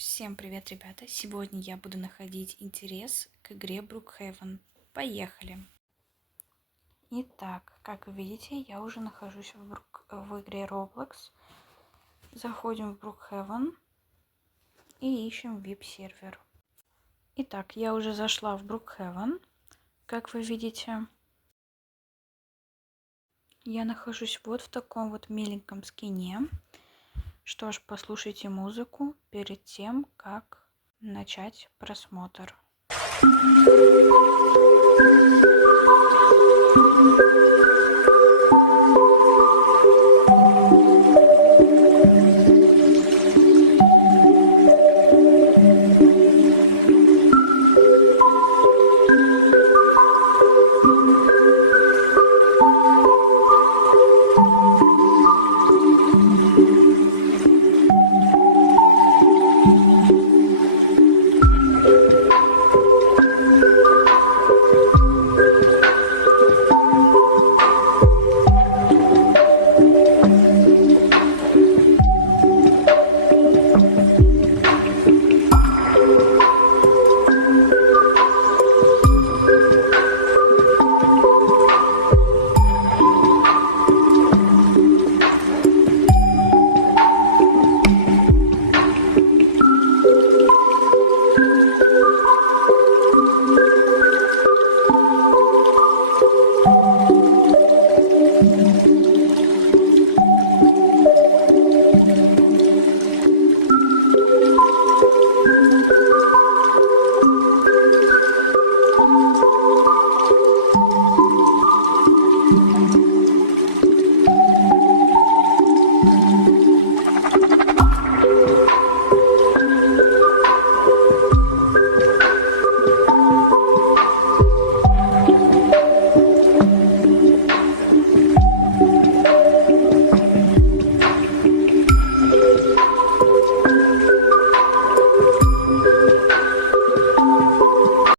Всем привет, ребята! Сегодня я буду находить интерес к игре Brookhaven. Поехали! Итак, как вы видите, я уже нахожусь в игре Roblox. Заходим в Brookhaven и ищем VIP-сервер. Итак, я уже зашла в Brookhaven. Как вы видите, я нахожусь вот в таком вот миленьком скине. Что ж, послушайте музыку перед тем, как начать просмотр.